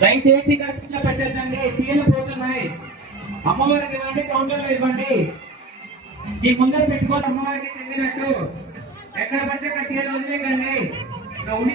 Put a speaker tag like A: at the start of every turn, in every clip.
A: దయచేసి ఖర్చుగా పెట్టేదండి చీలు పోతున్నాయి. అమ్మవారికి ఇవ్వండి కౌంటర్లో ఇవ్వండి. ఈ ముందర పెట్టుకోవాలి అమ్మవారికి చెందినట్టు. ఎక్కడ పడితే అక్కడ చీర వదిలేకండి ఇక్కడ ఉండి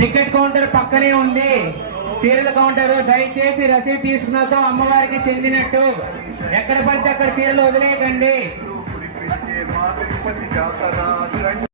A: టికెట్ కౌంటర్ పక్కనే ఉంది. చీరల కౌంటర్ దయచేసి రసీదు తీసుకున్నాక అమ్మవారికి చెందినట్టు. ఎక్కడ పడితే అక్కడ చీరలు వదిలేయకండి.